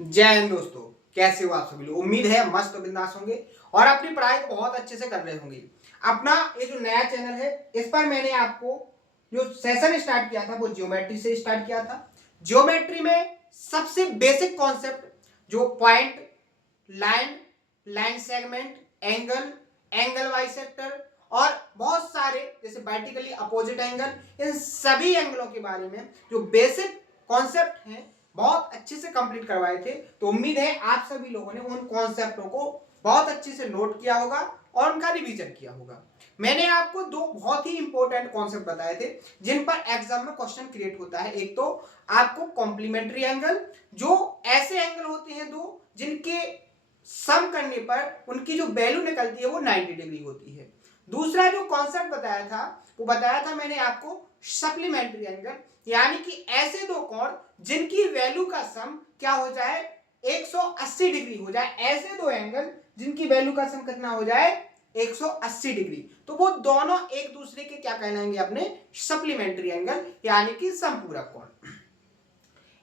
जय हिंद दोस्तों, कैसे हो आप सभी लोग। उम्मीद है मस्त और बिंदास होंगे और अपनी पढ़ाई को बहुत अच्छे से कर रहे होंगे। अपना ये जो नया चैनल है इस पर मैंने आपको जो सेशन स्टार्ट किया था वो ज्योमेट्री से स्टार्ट किया था। ज्योमेट्री में सबसे बेसिक कॉन्सेप्ट जो point, line, line segment, angle, angle bisector और बहुत सारे जैसे वर्टिकली अपोजिट एंगल, इन सभी एंगलों के बारे में जो बेसिक कॉन्सेप्ट हैं बहुत अच्छे से कंप्लीट करवाए थे। तो उम्मीद है आप सभी लोगों ने उन कॉन्सेप्टों को बहुत अच्छे से नोट किया होगा और उनका रिवीजन किया होगा। मैंने आपको दो बहुत ही इंपॉर्टेंट कॉन्सेप्ट बताए थे जिन पर एग्जाम में क्वेश्चन क्रिएट होता है। एक तो आपको कॉम्प्लीमेंट्री एंगल, जो ऐसे एंगल होते हैं दो जिनके सम करने पर उनकी जो वैल्यू निकलती है वो 90 डिग्री होती है। दूसरा जो कॉन्सेप्ट बताया था वो बताया था मैंने आपको सप्लीमेंट्री एंगल, यानी कि ऐसे दो कोण जिनकी वैल्यू का सम क्या हो जाए 180 डिग्री हो जाए। ऐसे दो एंगल जिनकी वैल्यू का सम कितना हो जाए 180 डिग्री, तो वो दोनों एक दूसरे के क्या कहलाएंगे अपने सप्लीमेंट्री एंगल, यानी कि समपूरक कोण।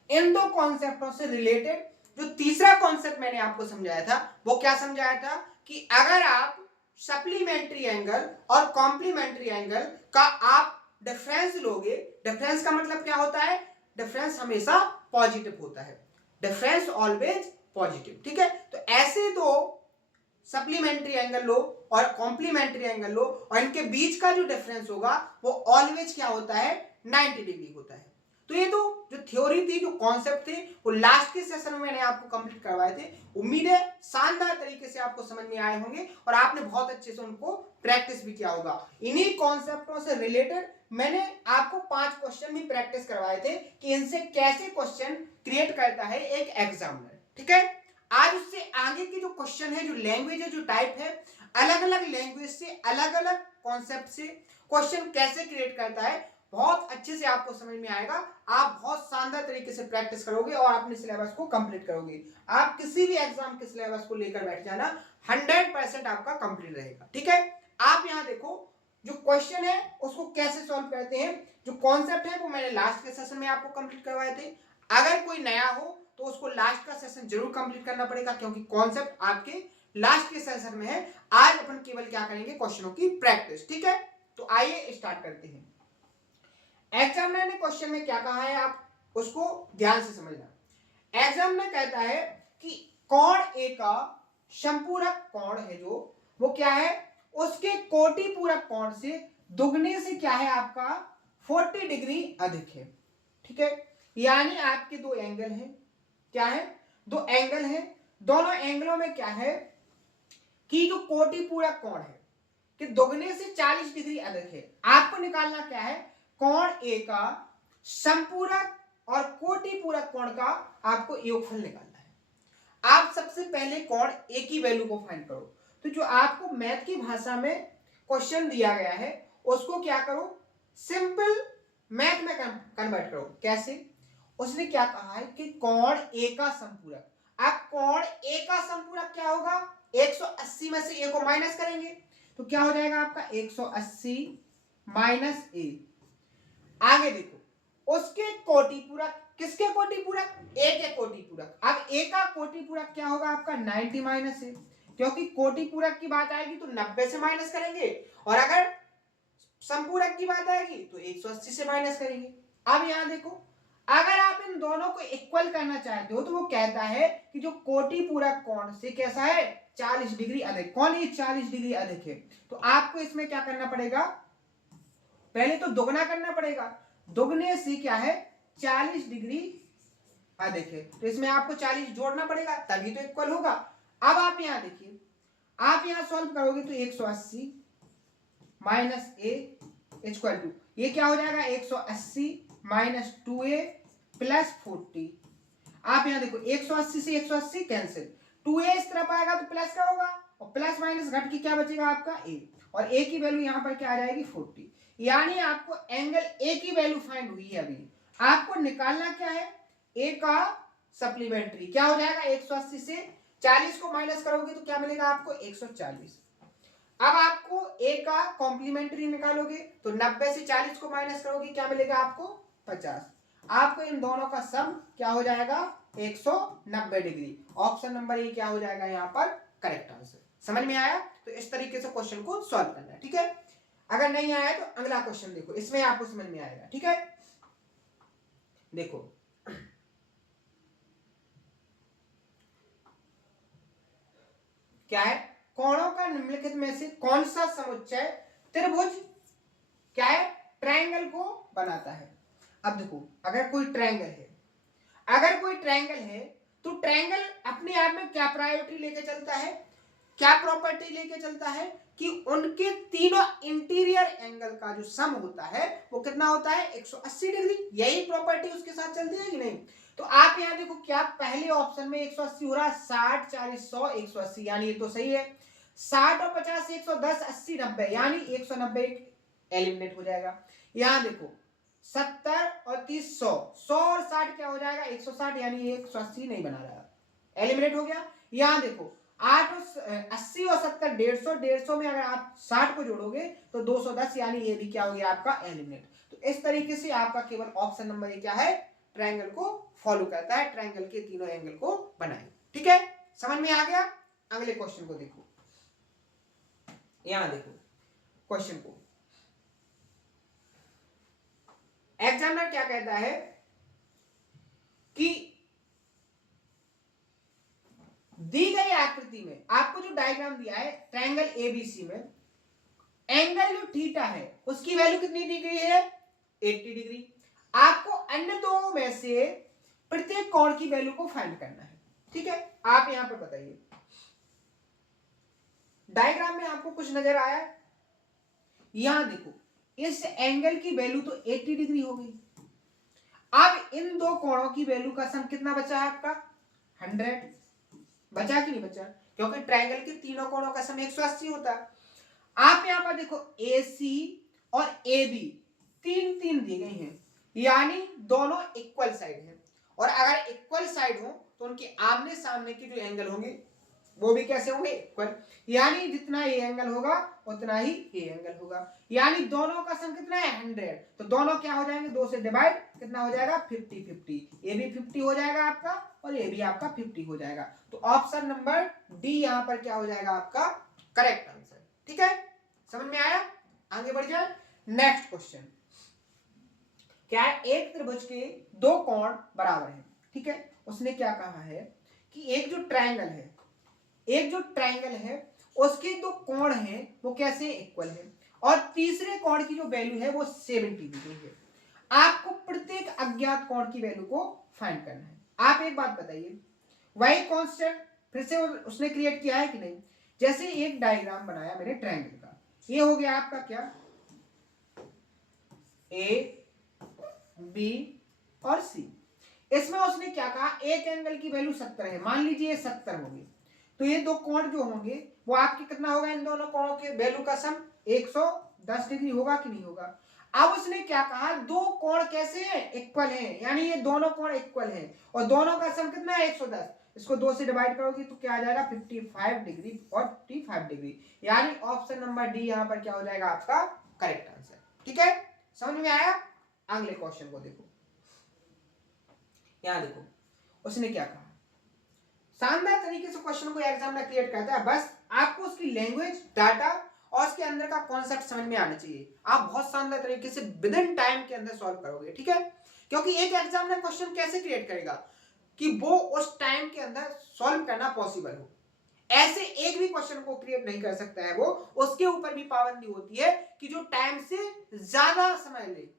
इन दो कॉन्सेप्टों से रिलेटेड जो तीसरा कॉन्सेप्ट मैंने आपको समझाया था वो क्या समझाया था कि अगर आप सप्लीमेंट्री एंगल और कॉम्प्लीमेंट्री एंगल का आप डिफरेंस लोगे, डिफरेंस का मतलब क्या होता है, डिफरेंस हमेशा पॉजिटिव होता है, डिफरेंस ऑलवेज पॉजिटिव। ठीक है, तो ऐसे दो सप्लीमेंट्री एंगल लो और कॉम्प्लीमेंट्री एंगल लो और इनके बीच का जो डिफरेंस होगा वो ऑलवेज क्या होता है 90 डिग्री होता है। तो ये तो जो थ्योरी थी, जो कॉन्सेप्ट थे, वो लास्ट के सेशन में मैंने आपको कंप्लीट करवाए थे। उम्मीद है शानदार तरीके से आपको समझ में आए होंगे और आपने बहुत अच्छे से उनको प्रैक्टिस भी किया होगा। इन्हीं कॉन्सेप्टों से रिलेटेड मैंने आपको 5 क्वेश्चन भी प्रैक्टिस करवाए थे कि इनसे कैसे क्वेश्चन क्रिएट करता है एक एग्जामिनर। ठीक है, आज उससे आगे की जो क्वेश्चन है, जो लैंग्वेज है, जो टाइप है, अलग अलग लैंग्वेज से अलग अलग कॉन्सेप्ट से क्वेश्चन कैसे क्रिएट करता है बहुत अच्छे से आपको समझ में आएगा। आप बहुत शानदार तरीके से प्रैक्टिस करोगे और अपने सिलेबस को कंप्लीट करोगे। आप किसी भी एग्जाम के सिलेबस को लेकर बैठ जाना, 100% आपका कंप्लीट रहेगा। ठीक है, आप यहां देखो जो क्वेश्चन है उसको कैसे सॉल्व करते हैं। जो कॉन्सेप्ट है वो मैंने लास्ट के सेशन में आपको कंप्लीट करवाए थे। अगर कोई नया हो तो उसको लास्ट का सेशन जरूर कंप्लीट करना पड़ेगा क्योंकि कॉन्सेप्ट आपके लास्ट के सेशन में है। आज अपन केवल क्या करेंगे, क्वेश्चनों की प्रैक्टिस। ठीक है, तो आइए स्टार्ट करते हैं। एग्जामिनर ने क्वेश्चन में क्या कहा है आप उसको ध्यान से समझना। एग्जामिनर कहता है कि कोण ए का समपूरक कोण है जो वो क्या है, उसके कोटि पूरक कोण से दुगने से क्या है आपका 40 डिग्री अधिक है। ठीक है, यानी आपके दो एंगल हैं, क्या है, दो एंगल हैं, दोनों एंगलों में क्या है कि जो कोटि पूरक कोण है कि दुगने से 40 डिग्री अधिक है। आपको निकालना क्या है, कोण ए का समपूरक और कोटि पूरक कोण का आपको योगफल निकालना है। आप सबसे पहले कोण ए की वैल्यू को फाइंड करो। तो जो आपको मैथ की भाषा में क्वेश्चन दिया गया है उसको क्या करो, सिंपल मैथ में कन्वर्ट करो। कैसे, उसने क्या कहा है कि कोण ए का समपूरक। अब कोण ए का समपूरक क्या होगा, 180 में से ए को माइनस करेंगे तो क्या हो जाएगा आपका 180 माइनस ए। आगे देखो उसके कोटि पूरक, किसके कोटि पूरक, ए के कोटि पूरक। अब ए का कोटि पूरक क्या होगा आपका 90 माइनस ए, क्योंकि कोटि पूरक की बात आएगी तो 90 से माइनस करेंगे और अगर संपूरक की बात आएगी तो 180 से माइनस करेंगे। अब यहां देखो अगर आप इन दोनों को इक्वल करना चाहते हो तो वो कहता है कि जो कोटि पूरक कोण से कैसा है 40 डिग्री अधिक, कौन ये 40 डिग्री अधिक है। तो आपको इसमें क्या करना पड़ेगा, पहले तो दोगुना करना पड़ेगा, दोगुने से क्या है 40 डिग्री अधिक है, तो इसमें आपको 40 जोड़ना पड़ेगा तभी तो इक्वल होगा। अब आप यहां देखिए, आप यहां सॉल्व करोगे तो 180 माइनस ए इक्वल टू ये क्या हो जाएगा 180 माइनस 2a प्लस 40। आप यहां देखो 180 से 180 कैंसिल, 2a इस तरफ आएगा तो प्लस का होगा और प्लस माइनस घट के क्या बचेगा आपका a, और a की वैल्यू यहां पर क्या आ जाएगी 40। यानी आपको एंगल a की वैल्यू फाइंड हुई है। अभी आपको निकालना क्या है, a का सप्लीमेंट्री क्या हो जाएगा, 180 से 40 को माइनस करोगे तो क्या मिलेगा आपको 140। अब आपको a का कॉम्प्लीमेंट्री निकालोगे तो 90 से 40 को माइनस करोगे क्या मिलेगा आपको 50। आपको इन दोनों का सम क्या हो जाएगा 190 डिग्री। ऑप्शन नंबर ए क्या हो जाएगा यहाँ पर करेक्ट आंसर। समझ में आया? तो इस तरीके से क्वेश्चन को सॉल्व करना है, ठीक है। अगर नहीं आया तो अगला क्वेश्चन देखो, इसमें आपको समझ में आएगा, ठीक है। देखो क्या है, कोणों का निम्नलिखित में से कौन सा समुच्चय त्रिभुज क्या है ट्रायंगल को बनाता है। अब देखो अगर कोई ट्रायंगल है, अगर कोई ट्रायंगल है तो ट्रायंगल अपने आप में क्या प्रायोरिटी लेके चलता है, क्या प्रॉपर्टी लेके चलता है कि उनके तीनों इंटीरियर एंगल का जो सम होता है वो कितना होता है 180 डिग्री। यही प्रॉपर्टी उसके साथ चलती है कि नहीं। तो आप यहां देखो क्या पहले ऑप्शन में 180 हो रहा है, 60 40 100 180, यानी ये तो सही है। 60 और 50 110 80 90, यानी 190 एलिमिनेट हो जाएगा। यहां देखो 70 और 30 100, 100 और 60 क्या हो जाएगा 160, यानी 180 नहीं बना रहा, एलिमिनेट हो गया। यहां देखो 8 और 80 और 70 150, 150 में अगर आप 60 को जोड़ोगे तो 210, यानी ये भी क्या हो गया आपका एलिमिनेट। तो इस तरीके से आपका केवल ऑप्शन नंबर ये क्या है ट्रायंगल को फॉलो करता है, ट्रायंगल के तीनों एंगल को बनाए, ठीक है। समझ में आ गया? अगले क्वेश्चन को देखो, यहां देखो क्वेश्चन को, एग्जामिनर क्या कहता है कि दी गई आकृति में आपको जो डायग्राम दिया है ट्रायंगल एबीसी में, एंगल जो थीटा है उसकी वैल्यू कितनी दी गई है 80 डिग्री। आपको अन्य दो में से प्रत्येक कोण की वैल्यू को फाइंड करना है, ठीक है। आप यहां पर बताइए डायग्राम में आपको कुछ नजर आया है? यहां देखो इस एंगल की वैल्यू तो 80 डिग्री हो गई। अब इन दो कोणों की वैल्यू का सम कितना बचा है आपका 100, बचा कि नहीं बचा, क्योंकि ट्रायंगल के तीनों कोणों का सम 180 होता है। आप यहां पर देखो AC और AB तीन तीन दी गई हैं, यानी दोनों इक्वल साइड हैं, और अगर इक्वल साइड हो तो उनके आमने सामने के जो एंगल होंगे वो भी कैसे होंगे इक्वल, यानी जितना ये एंगल होगा उतना ही ये एंगल होगा, यानी दोनों का सम कितना है 100। तो दोनों क्या हो जाएंगे 2 से डिवाइड, कितना हो जाएगा 50 50, ये भी 50 हो जाएगा आपका और ये भी आपका 50 हो जाएगा। तो ऑप्शन नंबर डी यहां पर क्या हो जाएगा आपका करेक्ट आंसर, ठीक है। समझ में आया? आगे बढ़ जाए, नेक्स्ट क्वेश्चन क्या है, एक त्रिभुज के दो कोण बराबर हैं, ठीक है। उसने क्या कहा है कि एक जो ट्रायंगल है, एक जो ट्रायंगल है उसके दो कोण हैं वो कैसे इक्वल है, और तीसरे कोण की जो वैल्यू है वो 70 डिग्री है। आपको प्रत्येक अज्ञात कोण की वैल्यू को फाइंड करना है। आप एक बात बताइए, वही कांस्टेंट फिर से उसने क्रिएट किया है कि नहीं। जैसे एक डायग्राम बनाया मैंने ट्रायंगल का, ये हो गया आपका क्या ए बी और सी। इसमें उसने क्या कहा एक एंगल की वैल्यू 70 है, मान लीजिए 70 होगी, तो ये दो कोण जो होंगे वो आपके कितना होगा, इन दोनों कोणों के वैल्यू का सम 110 डिग्री होगा कि नहीं होगा। अब उसने क्या कहा दो कोण कैसे हैं इक्वल हैं, यानी ये दोनों कोण इक्वल हैं और दोनों का सम कितना है 110, इसको 2 से डिवाइड करोगे तो क्या आ जाएगा 55 डिग्री और 55 डिग्री, यानी ऑप्शन नंबर डी यहां पर क्या हो जाएगा आपका करेक्ट आंसर, ठीक है। समझ में आया? अगले क्वेश्चन को देखो, यहां देखो उसने क्या कहा, शानदार तरीके से क्वेश्चन को एग्जाम में क्रिएट करता है, बस आपको उसकी लैंग्वेज डाटा और उसके अंदर का कॉन्सेप्ट समझ में आना चाहिए। आप बहुत शानदार तरीके से विद इन टाइम के अंदर सॉल्व करोगे, ठीक है। क्योंकि एक एग्जाम में क्वेश्चन कैसे क्रिएट करेगा कि वो उस टाइम के अंदर सॉल्व करना पॉसिबल हो, ऐसे एक भी क्वेश्चन को क्रिएट नहीं कर सकता है वो, उसके ऊपर भी पाबंदी होती है कि जो टाइम से ज्यादा समय ले,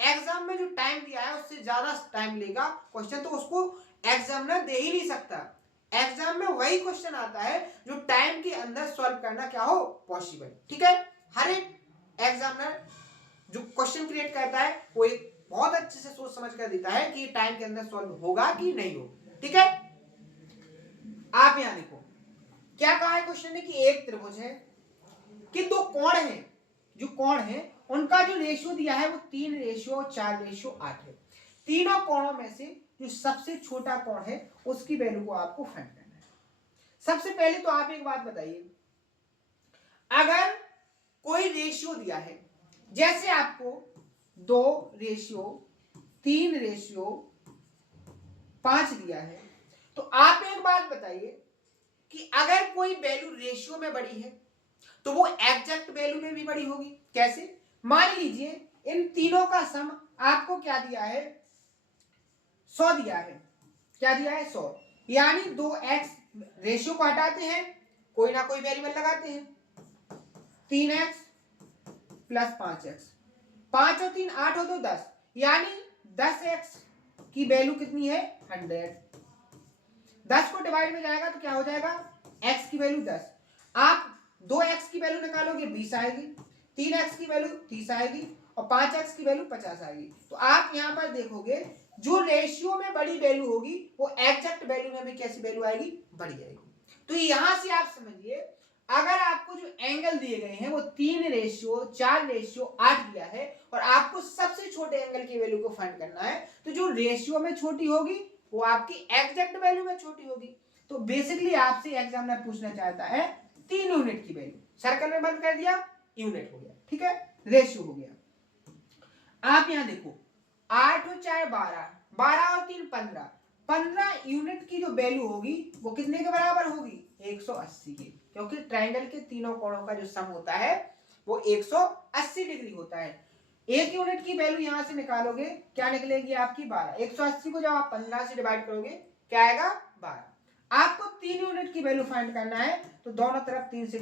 एग्जाम में जो टाइम दिया है उससे ज्यादा टाइम लेगा क्वेश्चन, तो उसको एग्जामिनर दे ही नहीं सकता। एग्जाम में वही क्वेश्चन आता है जो टाइम के अंदर सॉल्व करना क्या हो पॉसिबल, ठीक है। हर एक एग्जामिनर जो क्वेश्चन क्रिएट करता है वो एक बहुत अच्छे से सोच समझ कर देता है कि टाइम के अंदर सॉल्व होगा कि नहीं होगा, ठीक है। आप यहां देखो क्या कहा है क्वेश्चन ने कि एक त्रिभुज है कि दो कोण हैं, जो कोण हैं उनका जो रेशियो दिया है वो 3:4:8 है। तीनों कोणों में से जो सबसे छोटा कोण है उसकी वैल्यू को आपको फाइंड करना है। सबसे पहले तो आप एक बात बताइए, अगर कोई रेशियो दिया है, जैसे आपको 2:3:4 5 दिया है। तो आप एक बात बताइए कि अगर कोई वैल्यू रेशियो में बड़ी है तो वो एग्जैक्ट वैल्यू में भी बड़ी होगी। कैसे? मान लीजिए इन तीनों का सम आपको क्या दिया है, 100 दिया है। क्या दिया है? 100। यानी 2x, रेशियो को हटाते हैं, कोई ना कोई वेरिएबल लगाते हैं, 3x प्लस 5x, 5 और 3 8 हो तो 10, यानी 10x की वैल्यू कितनी है? 100। 10 को डिवाइड में जाएगा तो क्या हो जाएगा? x की वैल्यू 10। आप 2x की वैल्यू निकालोगे 20 आएगी, 3x की वैल्यू 30 आएगी और 5x की वैल्यू 50 आएगी। तो आप यहां पर देखोगे जो रेशियो में बड़ी वैल्यू होगी वो एग्जैक्ट वैल्यू में भी कैसी वैल्यू आएगी? बड़ी आएगी। तो यहां से आप समझिए, अगर आपको जो एंगल दिए गए हैं वो 3 रेशियो 4 रेशियो 8 दिया है और आपको सबसे छोटे एंगल की वैल्यू को फाइंड करना है, तो जो रेशियो में छोटी होगी वो आपकी एग्जैक्ट वैल्यू में छोटी होगी। तो बेसिकली आपसे एग्जामिनर पूछना चाहता है 3 यूनिट की वैल्यू, सर्कल में बंद कर दिया, यूनिट हो गया, ठीक है, रेशियो हो गया। आप यहां देखो 8 और 4 12, 12 और 3 15, 15 यूनिट की जो वैल्यू होगी वो कितने के बराबर होगी? 180 के, क्योंकि ट्रायंगल के तीनों कोणों का जो सम होता है वो 180 डिग्री होता है। एक यूनिट की वैल्यू यहां से निकालोगे, क्या निकलेगी आपकी? 12। 180 को जब आप 15 से डिवाइड करोगे क्या आएगा? 12। आपको 3 यूनिट की वैल्यू फाइंड करना है तो दोनों तरफ 3 से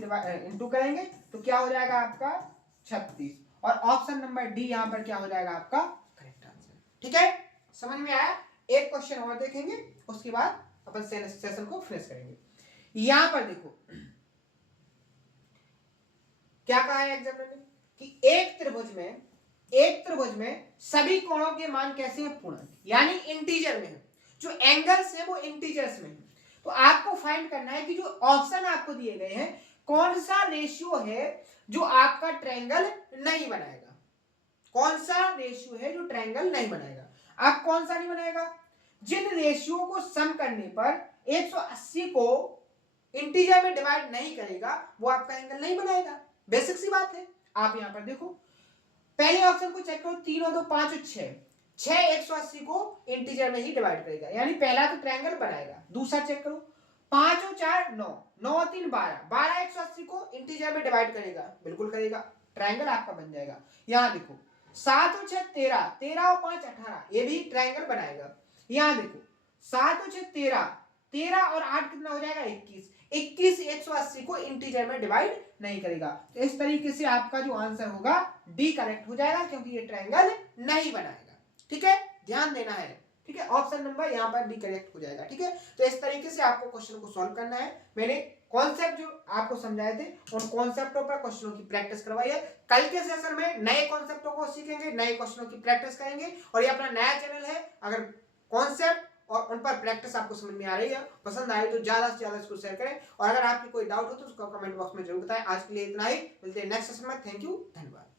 इंटू करेंगे तो क्या हो जाएगा आपका? 36। और ऑप्शन नंबर डी यहां पर क्या हो जाएगा आपका? Correct answer. ठीक है, समझ में आया? एक क्वेश्चन और देखेंगे, उसके बाद अपन सेशन को फिनिश करेंगे। यहां पर देखो क्या कहा है एग्जामिनर ने कि एक त्रिभुज में सभी कोणों के मान कैसे हैं? पूर्णांक, यानी इंटीजर में है। जो एंगल्स है वो इंटीजर्स में है। तो आपको फाइंड करना है कि जो ऑप्शन आपको दिए गए हैं कौन सा रेशियो है जो आपका ट्रायंगल नहीं बनाएगा। कौन सा रेशियो है जो ट्रायंगल नहीं बनाएगा? आप कौन सा नहीं बनाएगा? जिन रेशियो को सम करने पर 180 को इंटीजर में डिवाइड नहीं करेगा वो आपका एंगल नहीं बनाएगा। बेसिक सी बात है। आप यहां पर देखो, पहले ऑप्शन को चेक करो, 3 और 2 5 और 6, 6 180 को इंटीजर में ही डिवाइड करेगा, यानी पहला तो ट्रायंगल बनाएगा। दूसरा चेक करो, 5 और 4 9, 9 और 3 12, 12 180 को इंटीजर में डिवाइड करेगा, बिल्कुल करेगा, ट्रायंगल आपका बन जाएगा। यहां देखो 7 और 6 13, 13 और 5 18, ये भी ट्रायंगल बनाएगा। यहां देखो 7 और 6 13, 13 और 8 कितना हो जाएगा? 21, 21 180 को इंटीजर में डिवाइड नहीं करेगा। तो इस तरीके से आपका जो आंसर होगा डी करेक्ट हो जाएगा, क्योंकि ये ट्रायंगल नहीं बनाएगा। ठीक है, ध्यान देना है। ठीक है, ऑप्शन नंबर यहाँ पर डी करेक्ट हो जाएगा। ठीक है, तो इस तरीके से आपको क्वेश्चन को सॉल्व करना है। मैंने कॉन्सेप्ट जो आपको समझाए थे उन कॉन्सेप्टों पर क्वेश्चनों की प्रैक्टिस करवाई है। कल के सेशन में नए कॉन्सेप्टों को सीखेंगे, नए क्वेश्चनों की प्रैक्टिस करेंगे। और ये अपना नया चैनल है, अगर कॉन्सेप्ट और उन पर प्रैक्टिस आपको समझ में आ रही है, पसंद आए तो ज्यादा से ज्यादा इसको शेयर करें। और अगर आपकी कोई डाउट हो तो उसको कमेंट बॉक्स में जरूर बताएं। आज के लिए इतना ही, मिलते हैं नेक्स्ट सेशन में। थैंक यू, धन्यवाद।